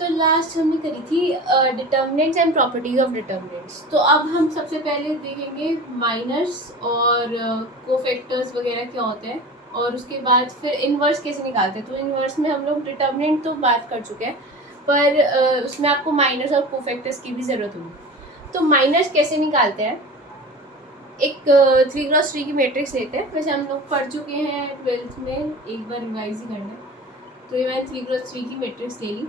तो लास्ट हमने करी थी determinants and properties of determinants. तो अब हम सबसे पहले देखेंगे माइनर्स और कोफैक्टर्स वगैरह क्या होते हैं, और उसके बाद फिर इन्वर्स कैसे निकालते हैं। तो इन्वर्स में हम लोग डिटर्मिनेंट तो बात कर चुके हैं, पर उसमें आपको माइनर्स और कोफैक्टर्स की भी ज़रूरत होगी। तो माइनर्स कैसे निकालते हैं, एक 3x3 की मैट्रिक्स लेते हैं। वैसे हम लोग पढ़ चुके हैं 12th में, एक बार रिवाइज ही करना है। तो ये मैंने 3x3 की मैट्रिक्स ले ली।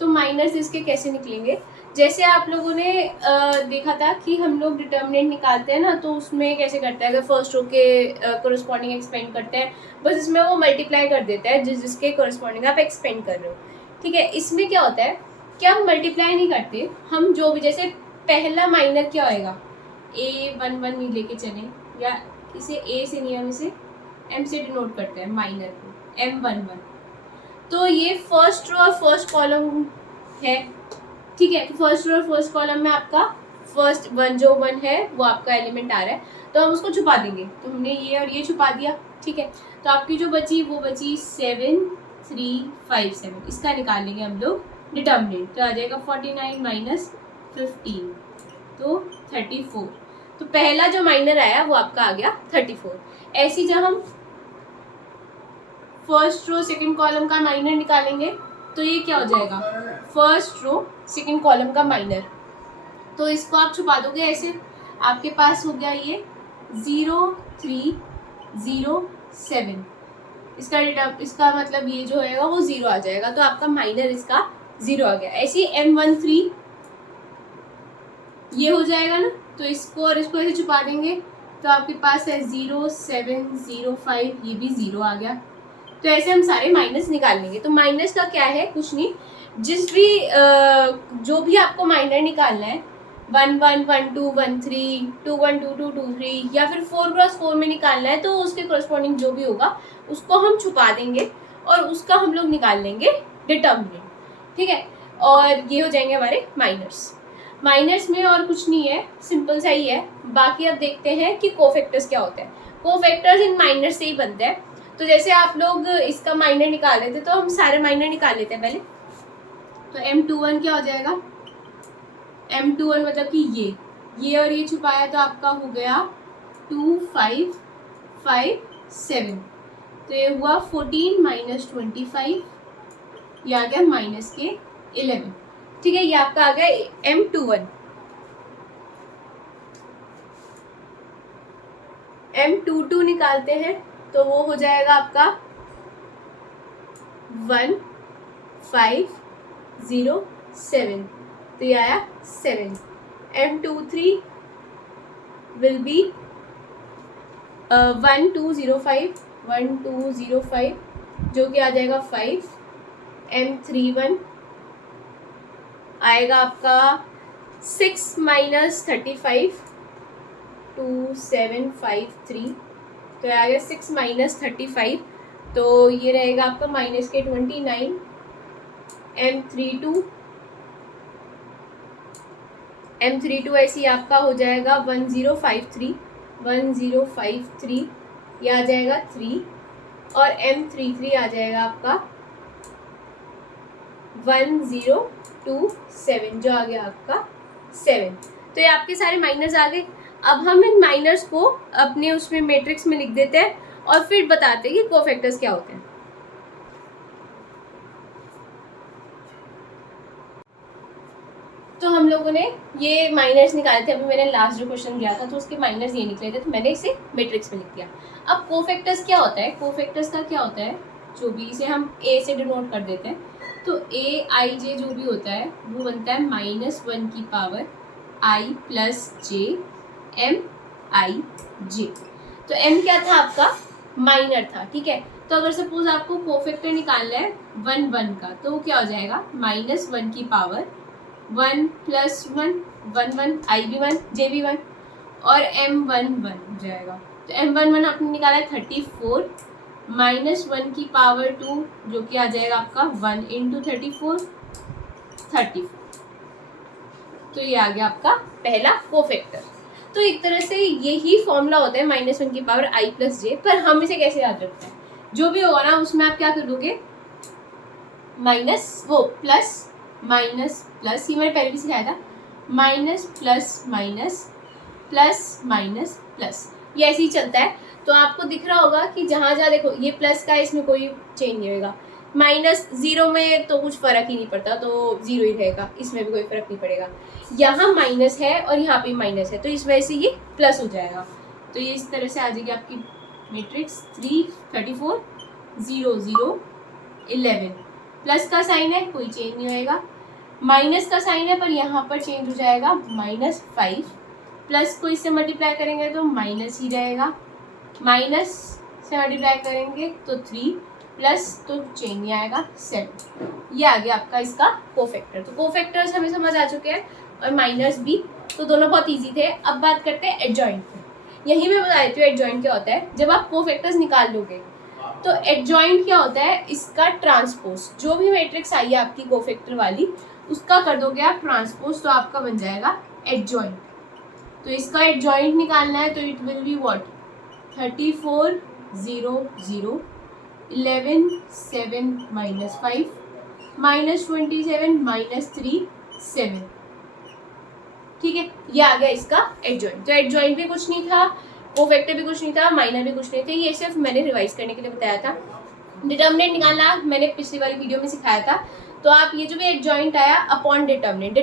तो माइनर्स इसके कैसे निकलेंगे, जैसे आप लोगों ने देखा था कि हम लोग डिटर्मिनेंट निकालते हैं ना, तो उसमें कैसे करते हैं, अगर फर्स्ट रो के कोरिस्पॉन्डिंग एक्सपेंड करते हैं, बस इसमें वो मल्टीप्लाई कर देता है जिसके कोरिस्पॉन्डिंग आप एक्सपेंड कर रहे हो। ठीक है, इसमें क्या होता है कि हम मल्टीप्लाई नहीं करते, हम जो भी, जैसे पहला माइनर क्या होएगा, A11 नहीं लेके चले, या इसे ए से नहीं, हम इसे एम से डिनोट करते हैं माइनर को, M11। तो ये फर्स्ट रो और फर्स्ट कॉलम है। ठीक है, तो फर्स्ट रो और फर्स्ट कॉलम में आपका फर्स्ट वन जो वन है वो आपका एलिमेंट आ रहा है, तो हम उसको छुपा देंगे। तो हमने ये और ये छुपा दिया। ठीक है, तो आपकी जो बची वो बची 7 3 5 7। इसका निकाल लेंगे हम लोग डिटर्मिनेंट। तो आ जाएगा 49 माइनस 15, तो 34। तो पहला जो माइनर आया वो आपका आ गया 34। ऐसी जब हम फर्स्ट रो सेकंड कॉलम का माइनर निकालेंगे तो ये क्या हो जाएगा, फर्स्ट रो सेकंड कॉलम का माइनर। तो इसको आप छुपा दोगे ऐसे, आपके पास हो गया ये 0 3 0 7। इसका मतलब ये जो है वो 0 आ जाएगा, तो आपका माइनर इसका 0 आ गया। ऐसे M13 ये हो जाएगा ना, तो इसको और इसको ऐसे छुपा देंगे, तो आपके पास है 0 7 0 5, ये भी 0 आ गया। तो ऐसे हम सारे माइनस निकाल लेंगे। तो माइनस का क्या है, कुछ नहीं, जिस भी जो भी आपको माइनर निकालना है, 1 1 1 2 1 3 2 1 2 2 2 3, या फिर 4x4 में निकालना है, तो उसके कोरस्पॉन्डिंग जो भी होगा उसको हम छुपा देंगे और उसका हम लोग निकाल लेंगे डिटर्मिनेंट। ठीक है, और ये हो जाएंगे हमारे माइनर्स। माइनर्स में और कुछ नहीं है, सिंपल सा ही है। बाकी अब देखते हैं कि कोफैक्टर्स क्या होते हैं। कोफैक्टर्स इन माइनर से ही बनते हैं। तो जैसे आप लोग इसका माइनर निकाल रहे थे, तो हम सारे माइनर निकाल लेते हैं पहले। तो M21 क्या हो जाएगा, M21 मतलब कि ये और ये छुपाया, तो आपका हो गया 2 5 5 7। तो ये हुआ 14 माइनस 25, ये आ गया माइनस के 11। ठीक है, ये आपका आ गया M21। M22 निकालते हैं तो वो हो जाएगा आपका 1 5 0 7। तो ये आया 7। M23 विल बी 1 2 0 5 1 2 0 5, जो कि आ जाएगा 5। M31 आएगा आपका 6 माइनस 35 2 7 5 3। तो आ गया 6 माइनस 35, तो ये रहेगा आपका माइनस के 29। M32 ऐसे ही आपका हो जाएगा 1053 1053, ये आ जाएगा 3। और M33 आ जाएगा आपका 1027, जो आ गया आपका 7। तो ये आपके सारे माइनर्स आ गए। अब हम इन माइनर्स को अपने उसमें मैट्रिक्स में लिख देते हैं और फिर बताते हैं कि कोफैक्टर्स क्या होते हैं। तो हम लोगों ने ये माइनर्स निकाले थे, अभी मैंने लास्ट जो क्वेश्चन दिया था तो उसके माइनर्स ये निकले थे, तो मैंने इसे मैट्रिक्स में लिख दिया। अब कोफैक्टर्स क्या होता है, कोफैक्टर्स का क्या होता है, जो भी इसे हम ए से डिनोट कर देते हैं, तो AIJ जो भी होता है वो बनता है -1 की power I plus J MIJ। तो M क्या था आपका, माइनर था। ठीक है, तो अगर सपोज आपको कोफैक्टर निकालना है 1 1 का, तो वो क्या हो जाएगा, -1 की पावर 1 प्लस 1 1 1 I भी 1 J भी 1, और M11 हो जाएगा। तो M11 आपने निकाला है 34 -1 की पावर 2, जो कि आ जाएगा आपका 1 इंटू 34 34। तो ये आ गया आपका पहला कोफैक्टर। तो एक तरह से यही फॉर्मूला होता है -1 की पावर i प्लस जे। पर हम इसे कैसे याद रखते हैं, जो भी होगा ना उसमें आप क्या कर दोगे, प्लस माइनस प्लस, ये मैंने पहले भी सिखाया था, minus plus minus plus minus plus, ये ऐसे ही चलता है। तो आपको दिख रहा होगा कि जहाँ जहाँ देखो ये प्लस का है, इसमें कोई चेंज नहीं होगा। माइनस जीरो में तो कुछ फर्क ही नहीं पड़ता, तो जीरो ही रहेगा, इसमें भी कोई फर्क नहीं पड़ेगा। यहाँ माइनस है और यहाँ पे माइनस है, तो इस वजह से ये प्लस हो जाएगा। तो ये इस तरह से आ जाएगी आपकी मैट्रिक्स 3 34 0 0 11। प्लस का साइन है, कोई चेंज नहीं होएगा। माइनस का साइन है, पर यहाँ पर चेंज हो जाएगा -5। प्लस को इससे मल्टीप्लाई करेंगे तो माइनस ही रहेगा, माइनस से मल्टीप्लाई करेंगे तो 3, प्लस तो चेंज नहीं आएगा 7। ये आ गया आपका इसका कोफैक्टर। तो कोफैक्टर्स हमें समझ आ चुके हैं, और माइनस भी, तो दोनों बहुत इजी थे। अब बात करते हैं एडजॉइंट पे। यही मैं बता देती हूँ एडजॉइंट क्या होता है। जब आप कोफैक्टर्स निकाल लोगे तो एडजॉइंट क्या होता है, इसका ट्रांसपोज, जो भी मैट्रिक्स आई है आपकी कोफैक्टर वाली, उसका कर दोगे आप ट्रांसपोज, तो आपका बन जाएगा एडजॉइंट। तो इसका एडजॉइंट निकालना है, तो इट विल बी व्हाट, 34 0 0 11 7 -5 -27 -3 7। ठीक है, ये आ गया इसका एडजॉइंट। तो एडजॉइंट भी कुछ नहीं था, कोफैक्टर भी कुछ नहीं था, माइनर भी कुछ नहीं थे, ये सिर्फ मैंने रिवाइज करने के लिए बताया था। डिटर्मिनेंट निकालना मैंने पिछली वाली वीडियो में सिखाया था। तो आप ये जो भी एडजॉइंट आया अपॉन डिटर्मिनेंट,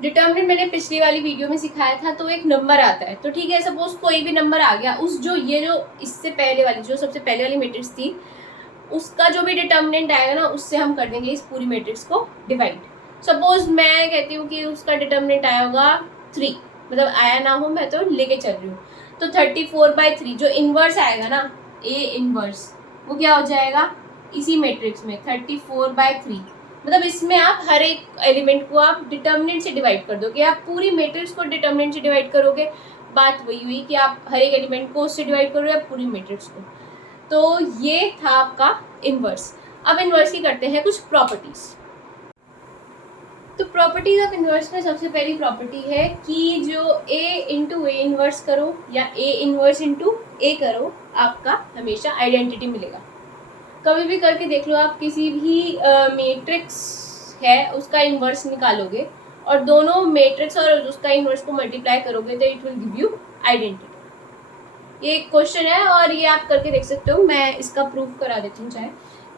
डिटर्मिनेंट मैंने पिछली वाली वीडियो में सिखाया था। तो एक नंबर आता है, तो ठीक है, सपोज कोई भी नंबर आ गया, उस जो इससे पहले वाली, जो सबसे पहले वाली मैट्रिक्स थी, उसका जो भी डिटर्मिनेंट आएगा ना, उससे हम कर देंगे इस पूरी मैट्रिक्स को डिवाइड। सपोज मैं कहती हूँ कि उसका डिटर्मिनेंट आया होगा 3, मतलब आया ना हो, मैं तो लेके चल रही हूँ। तो 34/3 जो इनवर्स आएगा ना, ए इनवर्स, वो क्या हो जाएगा इसी मैट्रिक्स में 34/3। मतलब इसमें आप हर एक एलिमेंट को आप डिटर्मिनेंट से डिवाइड कर दोगे, आप पूरी मैट्रिक्स को डिटर्मिनेंट से डिवाइड करोगे। बात वही हुई कि आप हर एक एलिमेंट को उससे डिवाइड करोगे, आप पूरी मैट्रिक्स को। तो ये था आपका इनवर्स। अब इनवर्स की करते हैं कुछ प्रॉपर्टीज। तो प्रॉपर्टीज ऑफ इनवर्स में सबसे पहली प्रॉपर्टी है कि जो a इंटू ए इनवर्स करो या a इनवर्स इंटू ए करो, आपका हमेशा आइडेंटिटी मिलेगा। कभी भी करके देख लो, आप किसी भी मैट्रिक्स है उसका इनवर्स निकालोगे और दोनों मैट्रिक्स और उसका इनवर्स को मल्टीप्लाई करोगे, तो it will give you identity. ये एक क्वेश्चन है और ये आप करके देख सकते हो। मैं इसका प्रूफ करा देती हूँ, चाहे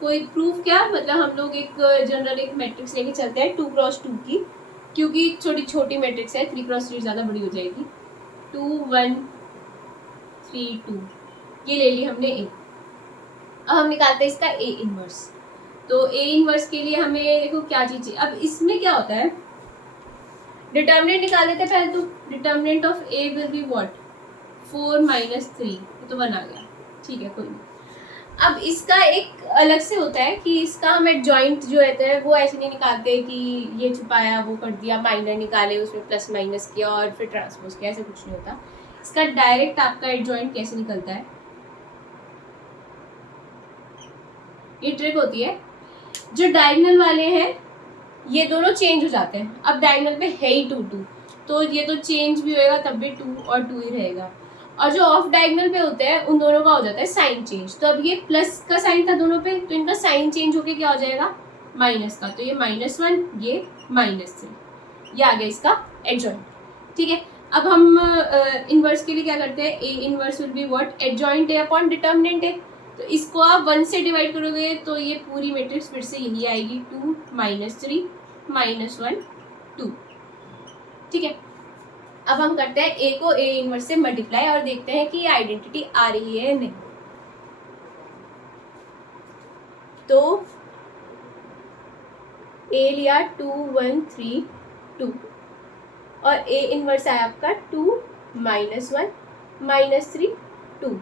कोई प्रूफ क्या, मतलब हम लोग एक जनरल एक मैट्रिक्स लेके चलते हैं 2x2 की, क्योंकि छोटी छोटी मैट्रिक्स है, 3x3 ज़्यादा बड़ी हो जाएगी। 2 1 3 2 ये ले ली हमने ए। अब हम निकालते हैं इसका ए इनवर्स। तो ए इनवर्स के लिए हमें देखो क्या चीज़ चाहिए। अब इसमें क्या होता है, डिटर्मिनेंट निकाल देते हैं पहले। तो determinant of A will be what, 4 - 3, तो 1 आ गया, ठीक है, कोई नहीं। अब इसका एक अलग से होता है कि इसका हम एडजॉइंट जो रहता है वो ऐसे नहीं निकालते कि ये छुपाया वो कर दिया, माइनर निकाले उसमें प्लस माइनस किया और फिर ट्रांसपोज किया, ऐसा कुछ नहीं होता। इसका डायरेक्ट आपका एडजॉइंट कैसे निकलता है, ये ट्रिक होती है। जो डायगोनल वाले हैं ये दोनों चेंज हो जाते हैं। अब डायगोनल पे है ही 2 2, तो ये तो चेंज भी होएगा, तब भी 2 और 2 ही रहेगा। और जो ऑफ डायगोनल पे होते हैं उन दोनों का हो जाता है साइन चेंज। तो अब ये प्लस का साइन था दोनों पे, तो इनका साइन चेंज होके क्या हो जाएगा, माइनस का। तो ये -1, ये -3, ये आ गया इसका एडजॉइंट। ठीक है, अब हम इनवर्स के लिए क्या करते हैं, a inverse will be what, adjoint a upon determinant a. तो इसको आप 1 से डिवाइड करोगे तो ये पूरी मैट्रिक्स फिर से यही आएगी, 2 -3 -1 2। ठीक है, अब हम करते हैं ए को ए इनवर्स से मल्टीप्लाई और देखते हैं कि ये आइडेंटिटी आ रही है या नहीं। तो ए लिया 2 1 3 2 और ए इनवर्स आया आपका 2 -1 -3 2।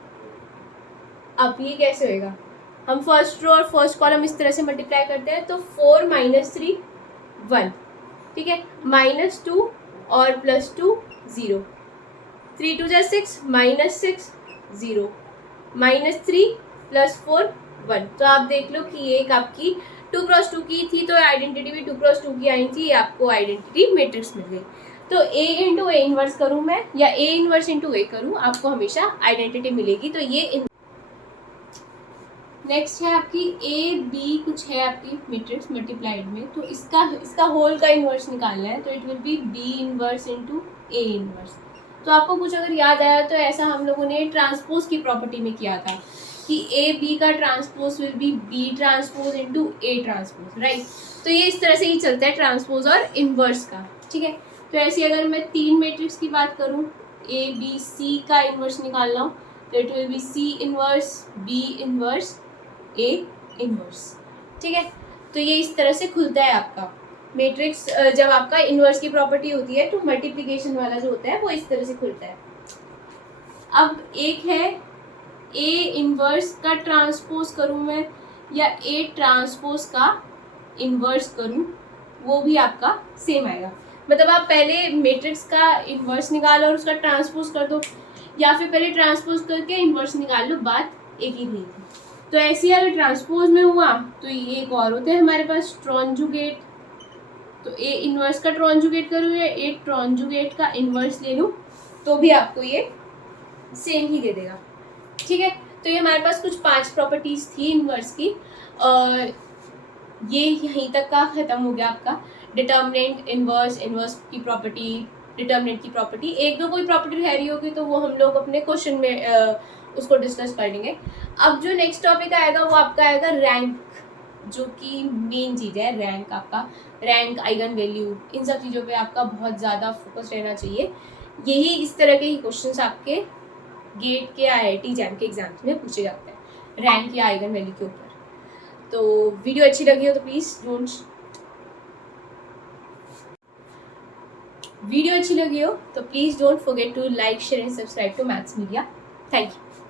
अब ये कैसे होएगा, हम फर्स्ट रो और फर्स्ट कॉलम इस तरह से मल्टीप्लाई करते हैं। तो 4 -3 1, ठीक है, -2 और +2 0, 3 2 जा 6 -6 0 -3 +4 1। तो आप देख लो कि एक आपकी 2x2 की थी तो आइडेंटिटी भी 2x2 की आई थी, आपको आइडेंटिटी मैट्रिक्स मिल गई। तो A इंटू ए इनवर्स करूँ मैं या A इनवर्स इंटू ए करूँ, आपको हमेशा आइडेंटिटी मिलेगी। तो ये नेक्स्ट है आपकी ए बी कुछ है आपकी मैट्रिक्स मल्टीप्लाइड में, तो इसका होल का इन्वर्स निकालना है। तो it will be B inverse into A inverse. तो आपको कुछ अगर याद आया तो ऐसा हम लोगों ने ट्रांसपोज की प्रॉपर्टी में किया था कि ए बी का transpose will be B transpose into A transpose, right. तो ये इस तरह से ही चलता है ट्रांसपोज और इनवर्स का, ठीक है। तो ऐसे अगर मैं 3 मैट्रिक्स की बात करूँ, ए बी सी का इन्वर्स निकालना हो तो it will be C inverse B inverse A inverse, ठीक है। तो ये इस तरह से खुलता है आपका मैट्रिक्स। जब आपका इनवर्स की प्रॉपर्टी होती है तो मल्टीप्लिकेशन वाला जो होता है वो इस तरह से खुलता है। अब एक है ए इनवर्स का ट्रांसपोज करूँ मैं या ए ट्रांसपोज का इनवर्स करूँ, वो भी आपका सेम आएगा। मतलब आप पहले मैट्रिक्स का इनवर्स निकालो और उसका ट्रांसपोज कर दो, या फिर पहले ट्रांसपोज करके इनवर्स निकाल लो, बात एक ही रहेगी। तो ऐसे अगर ट्रांसपोज में हुआ तो ये एक और होते हैं हमारे पास ट्रॉन्जुगेट। तो ए इनवर्स का ट्रॉन्जुगेट करूँ या ए ट्रॉन्जुगेट का इनवर्स ले लूँ तो भी आपको ये सेम ही दे देगा, ठीक है। तो ये हमारे पास कुछ 5 प्रॉपर्टीज थी इनवर्स की, और ये यहीं तक का खत्म हो गया आपका डिटर्मिनेंट, इनवर्स, इनवर्स की प्रॉपर्टी, डिटर्मिनेंट की प्रॉपर्टी। एक दो कोई प्रॉपर्टी रह रही होगी तो वो हम लोग अपने क्वेश्चन में उसको डिस्कस कर लेंगे। अब जो नेक्स्ट टॉपिक आएगा वो आपका आएगा रैंक, जो कि मेन चीज़ है रैंक। आपका रैंक, आइगन वैल्यू, इन सब चीज़ों पे आपका बहुत ज़्यादा फोकस रहना चाहिए। यही इस तरह के ही क्वेश्चंस आपके गेट के IIT जैम के एग्जाम्स में पूछे जाते हैं, रैंक या आइगन वैल्यू के ऊपर। तो वीडियो अच्छी लगी हो तो please don't forget to like, share and subscribe to Maths Media. Thank you.